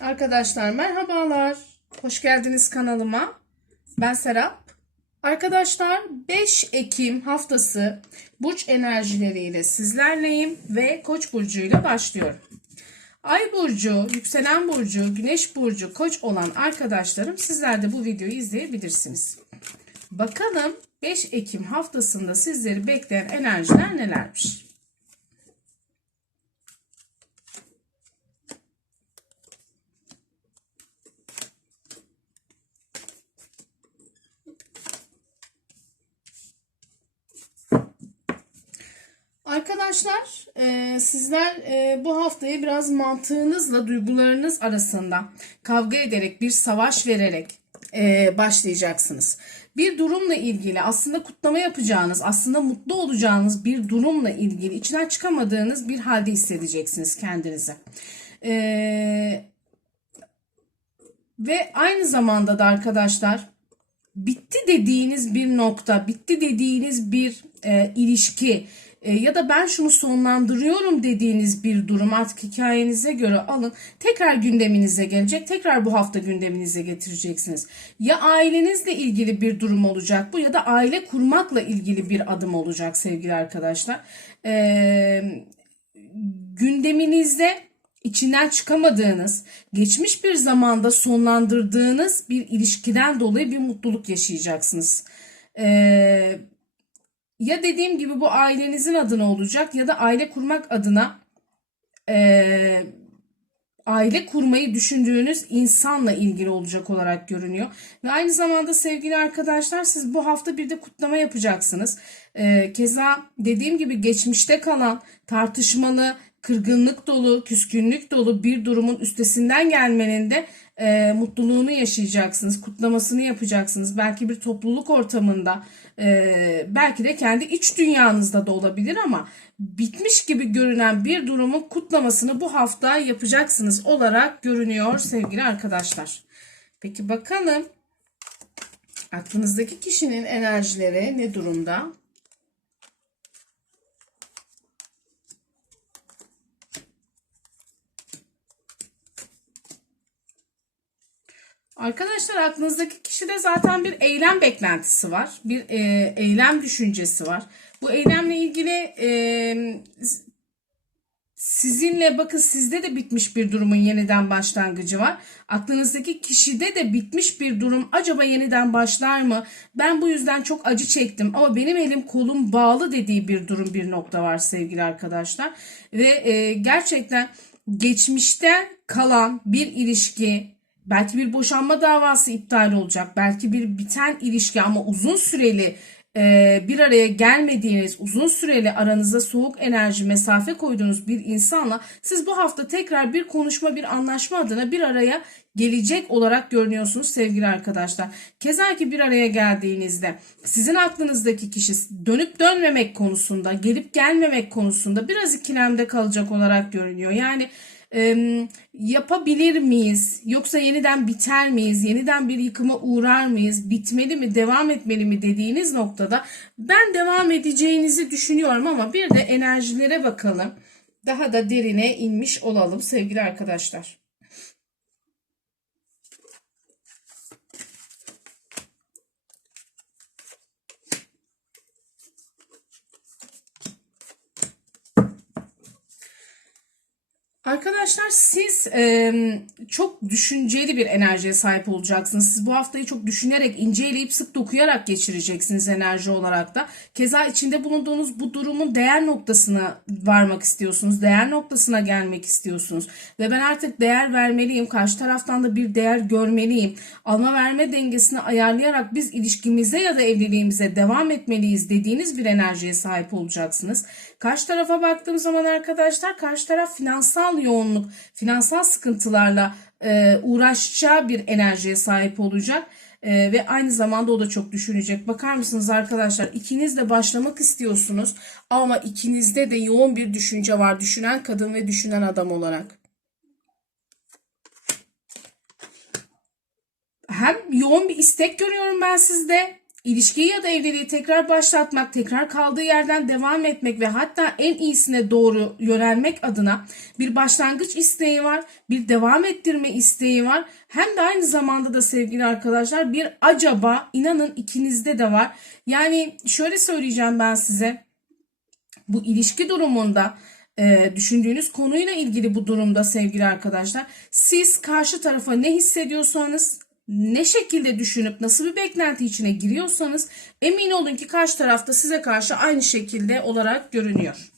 Arkadaşlar merhabalar. Hoş geldiniz kanalıma. Ben Serap. Arkadaşlar 5 Ekim haftası burç enerjileriyle sizlerleyim ve Koç burcuyla başlıyorum. Ay burcu, yükselen burcu, güneş burcu, koç olan arkadaşlarım sizler de bu videoyu izleyebilirsiniz. Bakalım 5 Ekim haftasında sizleri bekleyen enerjiler nelermiş? Arkadaşlar e, sizler e, bu haftayı biraz mantığınızla duygularınız arasında kavga ederek bir savaş vererek e, başlayacaksınız. Bir durumla ilgili aslında kutlama yapacağınız aslında mutlu olacağınız bir durumla ilgili içinden çıkamadığınız bir halde hissedeceksiniz kendinizi. E, ve aynı zamanda da arkadaşlar bitti dediğiniz bir nokta, bitti dediğiniz bir e, ilişki e, ya da ben şunu sonlandırıyorum dediğiniz bir durum artık hikayenize göre alın. Tekrar gündeminize gelecek. Tekrar bu hafta gündeminize getireceksiniz. Ya ailenizle ilgili bir durum olacak bu ya da aile kurmakla ilgili bir adım olacak sevgili arkadaşlar. E, gündeminizde içinden çıkamadığınız, geçmiş bir zamanda sonlandırdığınız bir ilişkiden dolayı bir mutluluk yaşayacaksınız. Ee, ya dediğim gibi bu ailenizin adına olacak ya da aile kurmak adına e, aile kurmayı düşündüğünüz insanla ilgili olacak olarak görünüyor. Ve aynı zamanda sevgili arkadaşlar siz bu hafta bir de kutlama yapacaksınız. E, keza dediğim gibi geçmişte kalan tartışmalı, kırgınlık dolu, küskünlük dolu bir durumun üstesinden gelmenin de e, mutluluğunu yaşayacaksınız, kutlamasını yapacaksınız. Belki bir topluluk ortamında, e, belki de kendi iç dünyanızda da olabilir ama bitmiş gibi görünen bir durumun kutlamasını bu hafta yapacaksınız olarak görünüyor sevgili arkadaşlar. Peki bakalım aklınızdaki kişinin enerjileri ne durumda? Arkadaşlar aklınızdaki kişide zaten bir eylem beklentisi var. Bir e, eylem düşüncesi var. Bu eylemle ilgili e, sizinle bakın sizde de bitmiş bir durumun yeniden başlangıcı var. Aklınızdaki kişide de bitmiş bir durum acaba yeniden başlar mı? Ben bu yüzden çok acı çektim ama benim elim kolum bağlı dediği bir durum bir nokta var sevgili arkadaşlar. Ve e, gerçekten geçmişten kalan bir ilişki Belki bir boşanma davası iptal olacak. Belki bir biten ilişki ama uzun süreli e, bir araya gelmediğiniz, uzun süreli aranıza soğuk enerji, mesafe koyduğunuz bir insanla siz bu hafta tekrar bir konuşma, bir anlaşma adına bir araya gelecek olarak görünüyorsunuz sevgili arkadaşlar. Keza ki bir araya geldiğinizde sizin aklınızdaki kişi dönüp dönmemek konusunda, gelip gelmemek konusunda biraz ikilemde kalacak olarak görünüyor. Yani e, yapabilir miyiz? Yoksa yeniden biter miyiz? Yeniden bir yıkıma uğrar mıyız? Bitmeli mi? Devam etmeli mi dediğiniz noktada ben devam edeceğinizi düşünüyorum ama bir de enerjilere bakalım. Daha da derine inmiş olalım sevgili arkadaşlar. Arkadaşlar siz e, çok düşünceli bir enerjiye sahip olacaksınız. Siz bu haftayı çok düşünerek, inceleyip sık dokuyarak geçireceksiniz enerji olarak da. Keza içinde bulunduğunuz bu durumun değer noktasına varmak istiyorsunuz. Değer noktasına gelmek istiyorsunuz. Ve ben artık değer vermeliyim. Karşı taraftan da bir değer görmeliyim. Alma verme dengesini ayarlayarak biz ilişkimize ya da evliliğimize devam etmeliyiz dediğiniz bir enerjiye sahip olacaksınız. Karşı tarafa baktığım zaman arkadaşlar karşı taraf finansal yoğunluk, finansal sıkıntılarla e, uğraşacağı bir enerjiye sahip olacak. E, ve aynı zamanda o da çok düşünecek. Bakar mısınız arkadaşlar ikiniz de başlamak istiyorsunuz ama ikinizde de yoğun bir düşünce var. Düşünen kadın ve düşünen adam olarak. Hem yoğun bir istek görüyorum ben sizde ilişkiyi ya da evliliği tekrar başlatmak, tekrar kaldığı yerden devam etmek ve hatta en iyisine doğru yönelmek adına bir başlangıç isteği var, bir devam ettirme isteği var. Hem de aynı zamanda da sevgili arkadaşlar bir acaba inanın ikinizde de var. Yani şöyle söyleyeceğim ben size. Bu ilişki durumunda e, düşündüğünüz konuyla ilgili bu durumda sevgili arkadaşlar siz karşı tarafa ne hissediyorsanız ne şekilde düşünüp nasıl bir beklenti içine giriyorsanız emin olun ki karşı tarafta size karşı aynı şekilde olarak görünüyor.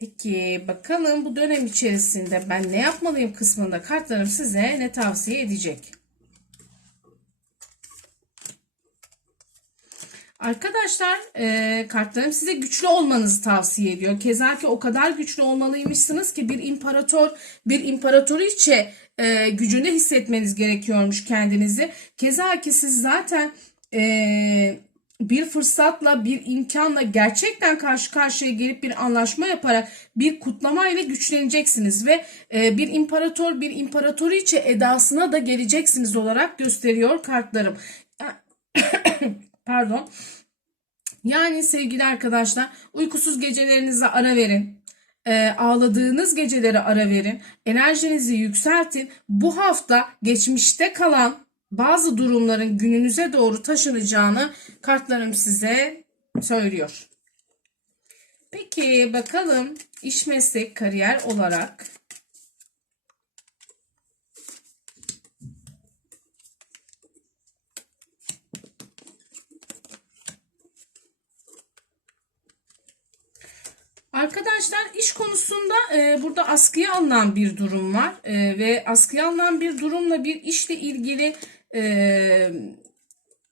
Peki bakalım bu dönem içerisinde ben ne yapmalıyım kısmında kartlarım size ne tavsiye edecek? Arkadaşlar e, kartlarım size güçlü olmanızı tavsiye ediyor. Keza ki o kadar güçlü olmalıymışsınız ki bir imparator bir imparatoriçe e, gücünde hissetmeniz gerekiyormuş kendinizi. Keza ki siz zaten e, bir fırsatla bir imkanla gerçekten karşı karşıya gelip bir anlaşma yaparak bir kutlama ile güçleneceksiniz ve e, bir imparator bir imparatoriçe edasına da geleceksiniz olarak gösteriyor kartlarım. Pardon. Yani sevgili arkadaşlar uykusuz gecelerinize ara verin. E, ağladığınız gecelere ara verin. Enerjinizi yükseltin. Bu hafta geçmişte kalan bazı durumların gününüze doğru taşınacağını kartlarım size söylüyor. Peki bakalım iş meslek kariyer olarak Arkadaşlar iş konusunda e, burada askıya alınan bir durum var e, ve askıya alınan bir durumla bir işle ilgili e,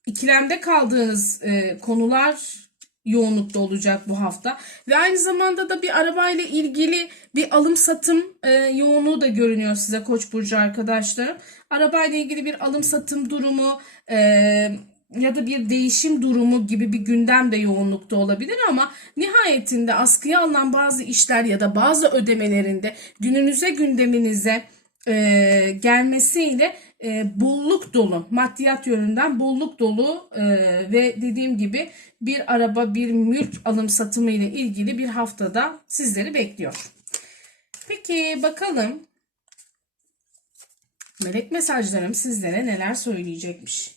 ikilemde kaldığınız e, konular yoğunlukta olacak bu hafta ve aynı zamanda da bir arabayla ilgili bir alım satım e, yoğunluğu da görünüyor size Koç burcu arkadaşlarım. Arabayla ilgili bir alım satım durumu e, ya da bir değişim durumu gibi bir gündem de yoğunlukta olabilir ama nihayetinde askıya alınan bazı işler ya da bazı ödemelerinde gününüze gündeminize e, gelmesiyle e, bolluk dolu maddiyat yönünden bolluk dolu e, ve dediğim gibi bir araba bir mülk alım satımı ile ilgili bir haftada sizleri bekliyor. Peki bakalım melek mesajlarım sizlere neler söyleyecekmiş.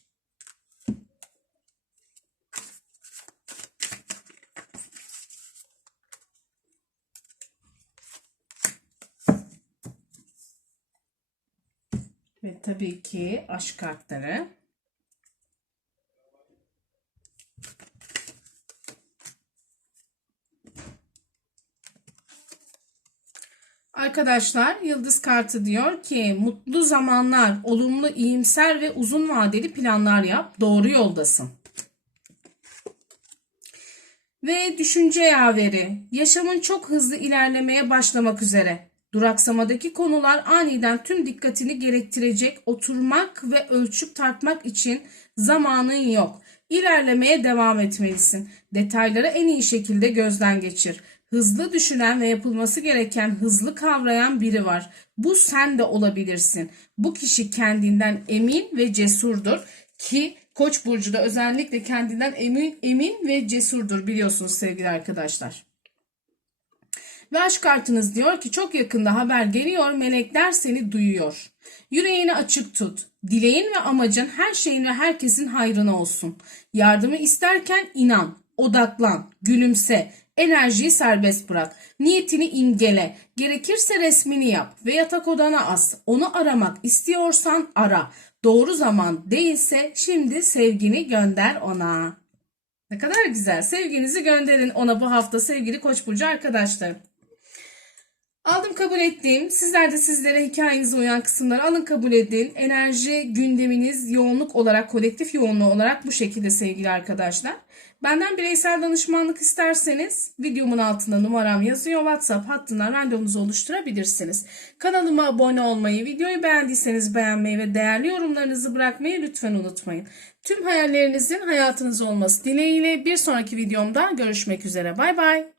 Ve tabii ki aşk kartları. Arkadaşlar yıldız kartı diyor ki mutlu zamanlar, olumlu, iyimser ve uzun vadeli planlar yap. Doğru yoldasın. Ve düşünce yaveri. Yaşamın çok hızlı ilerlemeye başlamak üzere. Duraksamadaki konular aniden tüm dikkatini gerektirecek oturmak ve ölçüp tartmak için zamanın yok. İlerlemeye devam etmelisin. Detayları en iyi şekilde gözden geçir. Hızlı düşünen ve yapılması gereken hızlı kavrayan biri var. Bu sen de olabilirsin. Bu kişi kendinden emin ve cesurdur ki Koç burcu da özellikle kendinden emin emin ve cesurdur biliyorsunuz sevgili arkadaşlar. Ve aşk kartınız diyor ki çok yakında haber geliyor melekler seni duyuyor. Yüreğini açık tut. Dileğin ve amacın her şeyin ve herkesin hayrına olsun. Yardımı isterken inan, odaklan, gülümse, enerjiyi serbest bırak. Niyetini imgele, gerekirse resmini yap ve yatak odana as. Onu aramak istiyorsan ara. Doğru zaman değilse şimdi sevgini gönder ona. Ne kadar güzel. Sevginizi gönderin ona bu hafta sevgili Koç burcu arkadaşlarım. Aldım kabul ettim. Sizler de sizlere hikayenize uyan kısımları alın kabul edin. Enerji gündeminiz yoğunluk olarak kolektif yoğunluğu olarak bu şekilde sevgili arkadaşlar. Benden bireysel danışmanlık isterseniz videomun altında numaram yazıyor. WhatsApp hattından randevunuzu oluşturabilirsiniz. Kanalıma abone olmayı, videoyu beğendiyseniz beğenmeyi ve değerli yorumlarınızı bırakmayı lütfen unutmayın. Tüm hayallerinizin hayatınız olması dileğiyle bir sonraki videomda görüşmek üzere. Bay bay.